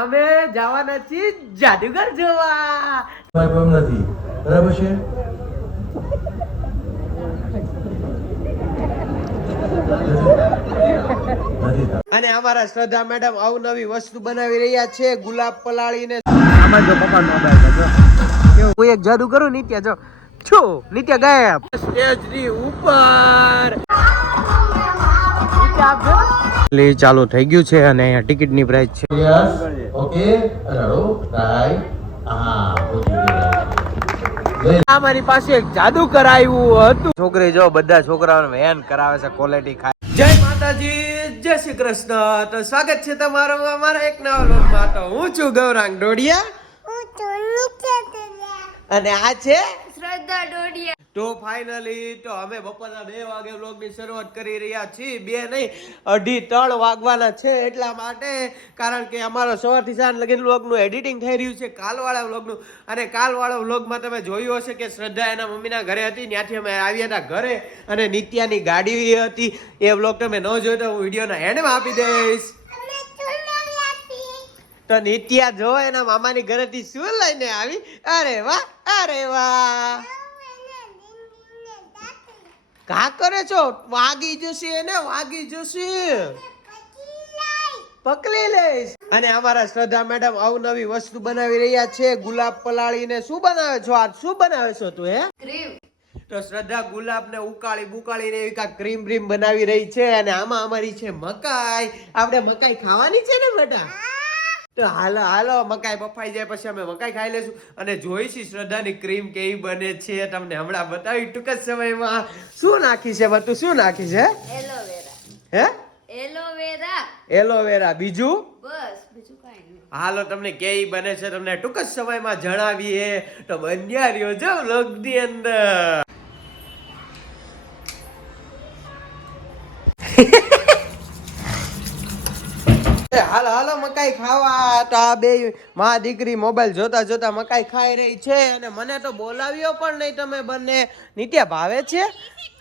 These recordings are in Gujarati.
અમે જવાના છીએ જાદુગર જોવા. પ્રોબ્લેમ નથી, બરાબર છે? અને અમારા શ્રદ્ધા મેડમ અવનવી વસ્તુ બનાવી રહ્યા છે, ગુલાબ પલાળીને. આમાં જો પપ્પા મોબાઈલ જો કેવું કોઈ એક જાદુ કરું નિત્ય જો છો નિત્ય ગાયબ સ્ટેજ ની ઉપર. લે ચાલુ થઈ ગયું છે અને અહીંયા ટિકિટ ની પ્રાઇસ છે. ઓકે રાડો રાઈટ. મારી પાસે એક જાદુ કરાવ્યું હતું. છોકરી જો બધા છોકરાઓને વેન કરાવે છે, ક્વોલિટી ખાય. જય માતાજી, જય શ્રી કૃષ્ણ. તો સ્વાગત છે તમારું અમારા એક નવા વ્લોગમાં. તો હું છું ગૌરાંગ ડોડિયા અને આ છે શ્રદ્ધા ડોડિયા. તો ફાઇનલી તો અમે બપોરના 2 વાગે વ્લોગની શરૂઆત કરી રહ્યા છીએ. 2 નહીં 2:30 વાગવાના છે. એટલા માટે કારણ કે અમારો સવારથી સાંજ લગીન વ્લોગનું એડિટિંગ થઈ રહ્યું છે, કાલવાળા વ્લોગનું. અને કાલવાળા વ્લોગમાં તમે જોયું હશે કે શ્રદ્ધા એના મમ્મીના ઘરે હતી, ત્યાંથી અમે આવ્યા હતા ઘરે અને નિત્યાની ગાડી હતી. એ વ્લોગ તમે ન જોયો તો હું વિડીયોના એન્ડમાં આપી દઈશ. તો નિત્યા જો એના મામાની ઘરેથી શું લઈને આવી. અરે વાહ, અરે વાહ. કા કરે છો? વાગી જશે એને, વાગી જશે. પકડી લઈશ. અને અમારા શ્રદ્ધા મેડમ અવનવી વસ્તુ બનાવી રહ્યા છે, ગુલાબ પલાળીને. શું બનાવે છો આજ? શું બનાવે છો તું? હે ક્રીમ. તો શ્રદ્ધા ગુલાબ ને ઉકાળી બુકાળીને એવી કાંઈક ક્રીમ બ્રીમ બનાવી રહી છે. અને આમાં અમારી છે મકાઈ. આપણે મકાઈ ખાવાની છે ને બેટા? તો હાલો હાલો મકાઈ બફાઈ જાય પછી અમે મકાઈ ખાઈ લેશું અને જોઈશું શ્રદ્ધાની ક્રીમ કેવી બને છે. તમને હમણાં બતાવી ટૂંક જ સમયમાં. શું નાખી છે બધું? શું નાખી છે? એલોવેરા. હે એલોવેરા. એલોવેરા. બીજું? બસ બીજું કાઈ નહીં. હાલો તમને કેવી બને છે તમને ટૂંક જ સમયમાં જણાવીએ. તો બન્યા રહ્યો જો વ્લોગની અંદર. હાલો હાલો મકાઈ ખાવા. તો આ બે માં દીકરી મોબાઈલ જોતા જોતા મકાઈ ખાઈ રહી છે અને મને તો બોલાવ્યો પણ નહીં તમે બંને. નિત્યા ભાવે છે?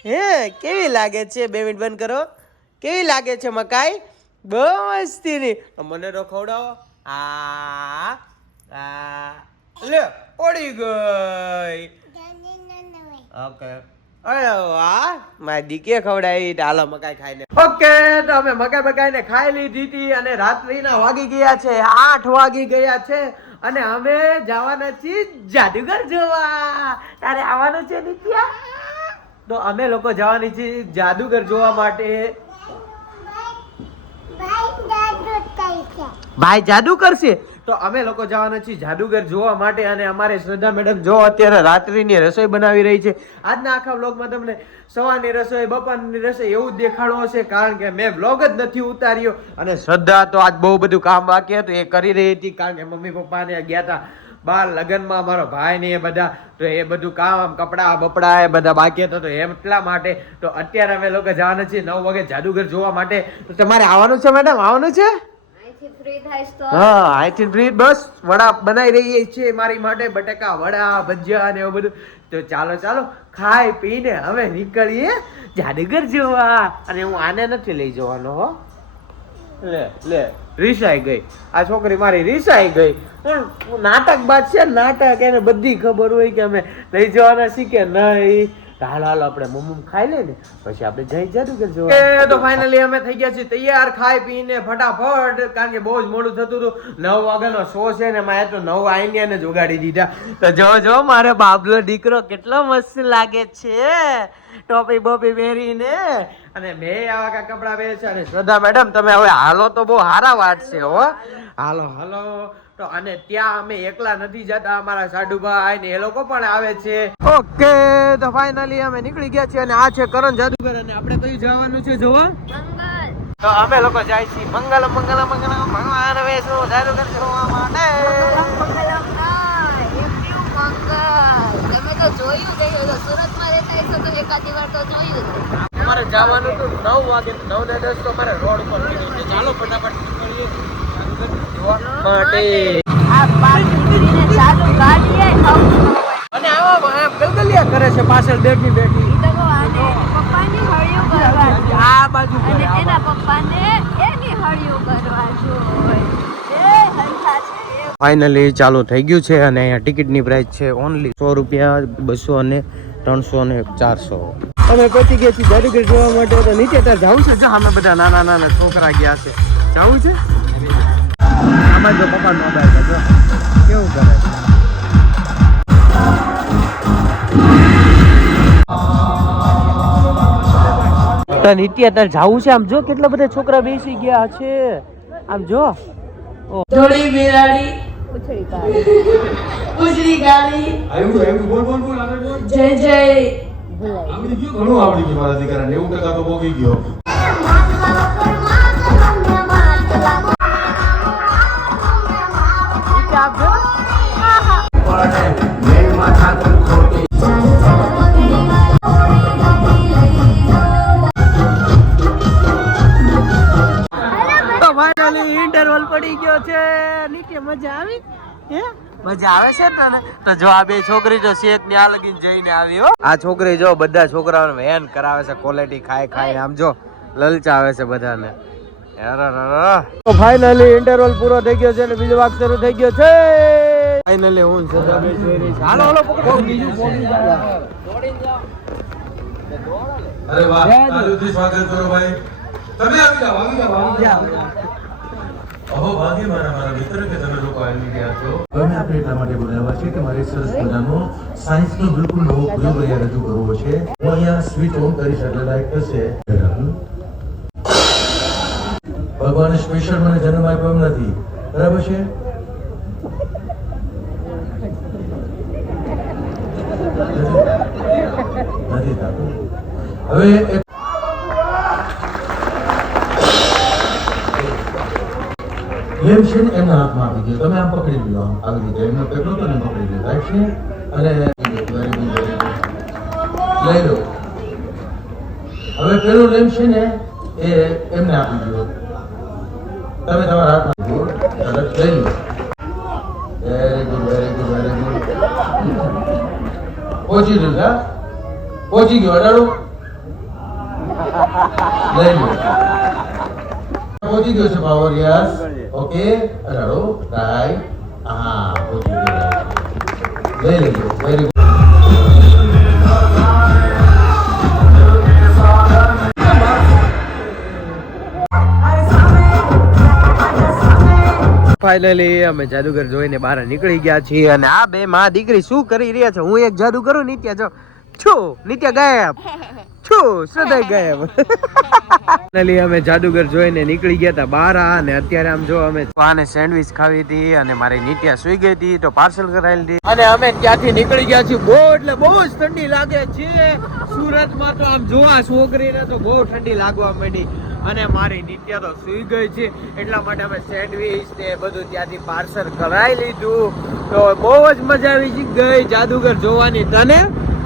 હે કેવી લાગે છે? 2 મિનિટ બંધ કરો. કેવી લાગે છે મકાઈ? બહુ મસ્તીની. મને તો ખવડાવો. આ લે પડી ગઈ. ઓકે. અરે વાહ, મારી દીકરીએ ખવડાવી. હાલો મકાઈ ખાઈને. ઓકે તો અમે મકાઈ બકાઈને ખાઈ લીધી હતી અને રાત્રિના વાગી ગયા છે 8 વાગી ગયા છે અને અમે જવાના છીએ જાદુગર જોવા. તારે આવવાનું છે નિત્યા? તો અમે લોકો જવાની છીએ જાદુગર જોવા માટે. ભાઈ જાદુ કરશે તો અમે લોકો જવાના છીએ જાદુગર જોવા માટે. અને અમારે શ્રદ્ધા મેડમ જો અત્યારે રાત્રિની રસોઈ બનાવી રહી છે. આજના આખા વ્લોગમાં તમને સવારની રસોઈ બપોરની રસોઈ એવું જ દેખાડો હશે કારણ કે મેં વ્લોગ જ નથી ઉતાર્યો. અને શ્રદ્ધા તો આજ બહુ બધું કામ બાકી હતું એ કરી રહી હતી કારણ કે મમ્મી પપ્પાને ગયા હતા બાર લગ્નમાં, મારો ભાઈ ને એ બધા. તો એ બધું કામ કપડા બપડા એ બધા બાકી હતા તો એટલા માટે. તો અત્યારે અમે લોકો જવાના છીએ 9 વાગે જાદુગર જોવા માટે. તો તમારે આવવાનું છે મેડમ? આવવાનું છે? હા અહીંથી ફ્રી. બસ વડા બનાવી રહી છે મારી માટે, બટાકા વડા ભજીયા ને એવું બધું. તો ચાલો ચાલો ખાઈ પીને હવે નીકળીએ જાદુગર જોવા. અને હું આને નથી લઈ જવાનો હો. લે લે રીસાઈ ગઈ આ છોકરી મારી, રીસાઈ ગઈ. પણ નાટક બાદ છે નાટક, એને બધી ખબર હોય કે અમે લઈ જવાના છીએ કે નહીં. હાલ હાલ આપણે મમ્મી ખાઈ લે ને પછી આપણે જઈ જાદુગર જોવા. તો ફાઇનલી અમે થઈ ગયા છીએ તૈયાર ખાઈ પીને ફટાફટ કારણ કે બહુ જ મોડું થતું હતું. 9 વાગ્યાનો શો છે ને મારે તો 9 આઈને જોગાડી દીધા. તો જો જો મારે બાબલો દીકરો કેટલો મસ્ત લાગે છે ટોપી બોપી પહેરીને. અને મેં આવા કા કપડા પહેરે છે. અને શ્રદ્ધા મેડમ તમે હવે હાલો તો બહુ હારા વાત છે હો. હાલો હાલો. તો અને ત્યાં અમે એકલા નથી જતા, અમારા સાડુભાઈ ને એ લોકો પણ આવે છે. ઓકે તો ફાઇનલી અમે નીકળી ગયા છીએ અને આ છે કરણ જાદુગર. અને આપણે કયું જવાનું છે જોવા? મંગલ. તો અમે લોકો જાય છીએ મંગલ મંગલ મંગલ ભગવાન વેસુ જાદુગર જોવા માટે. તમે તો જોયું જ હશે, સુરતમાં રહેતા હશો તો એકાદી વાર તો જોયું જ. અમારે જવાનું હતું 9 વાગે. 9:10 તો અમારે રોડ ઉપર નીકળ્યું છે. ચાલો ફટાફટ નીકળીએ જોવા માટે. આ બાજુ કરીને ચાલુ ગાડીએ અને આવા ગલગલિયા કરે છે પાછળ બેઠી બેઠી. તો આને પપ્પાની હળિયું કરવા જોઈએ. આ બાજુ અને એના પપ્પાને એની હળિયું કરવા જોઈએ. એ હંસા ફાઇનલી ચાલુ થઈ ગયું છે અને અહીંયા ટિકિટની પ્રાઇસ છે ઓનલી 100 રૂપિયા, 200 અને 300 અને 400. અમે પહોંચી ગયા છીએ જાદુગર જોવા માટે. તો નીચે ત્યાં જવું છે. જો અમે બધા નાના નાના છોકરા ગયા છે. જવું છે આમાં. જો પપ્પા મોબાઈલ જો કેવું કરે. તો નિત્ય તાર જવું છે. આમ જો કેટલા બધા છોકરા બેસી ગયા છે. આમ જો થોડી બિલાડી ઉછળી કાઢી. ઉજળી ગાડી આવ્યું બોલ બોલ બોલ આગળ બોલ. જય જય ભૂલાઈ. આવડી ગયું, ઘણું આવડી ગયું મારા દીકરાને. 90% તો પોગી ગયો. ફાઇનલી ઇન્ટરવલ પડી ગયો છે. નીચે મજા આવી. હે મજા આવે છે તને? તો જો આ બે છોકરી જો શેક ને આ લગીને જઈને આવી હો. આ છોકરી જો બધા છોકરાઓને વેન કરાવે છે. ક્વોલિટી ખાઈ ખાઈને આમ જો લલચાવે છે બધાને. તો ફાઇનલી ઇન્ટરવલ પૂરો થઈ ગયો છે અને બીજો વાક શરૂ થઈ ગયો છે. ફાઇનલી હું સદા બે જોઈ રહી છે. હાલો હાલો પકડો. બીજું પોગી જાય. અરે વાહ, તાળીઓથી સ્વાગત કરો ભાઈ. તમે આવી જાઓ, આવી જાઓ, આવી જાઓ. અહો ભાગ્ય મારા મિત્ર કે તમે લોકો આવી ગયા છો. અમે આપણે એટલા માટે બોલાવ્યા છે કે મારે સરસ મજાનો સાયન્સનો બિલકુલ નવો પ્રયોગ અહીંયા રજૂ કરવો છે. હું અહીંયા સ્વિચ ઓન કરીશ એટલે લાઈટ થશે. ભગવાને સ્પેશિયલ મને જન્મ આપ્યો એમ નથી, બરાબર છે? નથી થતું. હવે લેમ છે ને એમના હાથમાં આપી દો. તમે આમ પકડી લો, આમ આવી રીતે એમનો પેલો તો ને પકડી લો, રાઈટ છે? અને લઈ લો. હવે પેલો લેમ છે ને એ એમને આપી દો. તમે તમારા હાથમાં દો, તરત લઈ લો. Very good, very good, very good. પહોંચી ગયું, હા? પહોંચી ગયો, અડાડો. લઈ લો. પહોંચી ગયો છે પાવર, યસ. ઓકે, અડાડો, રાઈટ. હા, પહોંચી ગયો. લઈ લેજો, વેરી ગુડ. ફાઇનલી અમે જાદુગર જોઈને બહાર નીકળી ગયા છીએ અને આ બે માં દીકરી શું કરી રહ્યા છે? હું એક જાદુ કરું, નિત્ય જો છું, નિત્ય ગાયબ છું, સદાય ગાયબ. ફાઇનલી અમે જાદુગર જોઈને નીકળી ગયા હતા બહાર અને અત્યારે આમ જો અમે આને સેન્ડવિચ ખાવી હતી અને મારી નિત્યા સુઈ ગઈ હતી તો પાર્સલ કરાવી હતી અને અમે ત્યાંથી નીકળી ગયા છીએ. બહુ એટલે બહુ જ ઠંડી લાગે છે સુરતમાં. તો આમ જોવા છોકરીને તો બહુ ઠંડી લાગવા માંડી અને મારી નિત્યા તો સુઈ ગઈ છે એટલા માટે અમે સેન્ડવિચ ને બધું ત્યાંથી પાર્સલ કરાવી લીધું. તો બહુ જ મજા આવી ગઈ જાદુગર જોવાની. તને?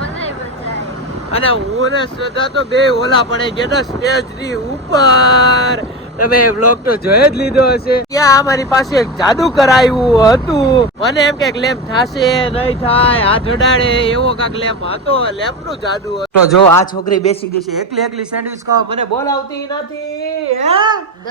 મને મજા આવી. અને હું ને શ્રદ્ધા તો બે ઓલા પડે ગયા સ્ટેજ ની ઉપર. તમે વ્લોગ તો જોઈ જ લીધો હશે. ત્યાં અમારી પાસે એક જાદુ કરાયું હતું. મને એમ કે લેમ્પ થશે નહીં થાય, હાથ અડાડે એવો કાંક લેમ્પ હતો. લેમ્પ નું જાદુ હતું. તો જો આ છોકરી બેસી ગઈ છે એકલી એકલી સેન્ડવિચ ખાવા. મને બોલાવતી નથી. હે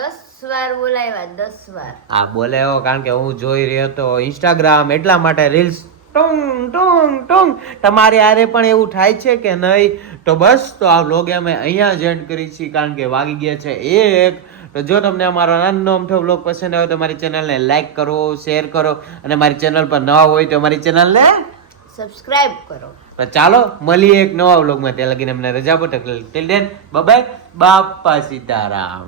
10 વાર બોલાવ્યા, 10 વાર. આ બોલાવ્યો કારણ કે હું જોઈ રહ્યો હતો ઇન્સ્ટાગ્રામ, એટલા માટે રીલ્સ ટુંગ ટુંગ ટુંગ. તમારે આરે પણ એવું થાય છે કે નહીં? તો બસ તો આ વ્લોગ અમે અહીંયા જ એન્ડ કરી છીએ કારણ કે વાગી ગયા છે 1. તો જો તમને અમારો નાનો અમથો વ્લોગ પસંદ આવે તો મારી ચેનલને લાઈક કરો, શેર કરો અને મારી ચેનલ પર નવા હોય તો મારી ચેનલને સબસ્ક્રાઇબ કરો. તો ચાલો મળીએ એક નવા વ્લોગમાં. ત્યાં લગીને અમને રજા આપો. Till then bye bye. બાપા સીતારામ.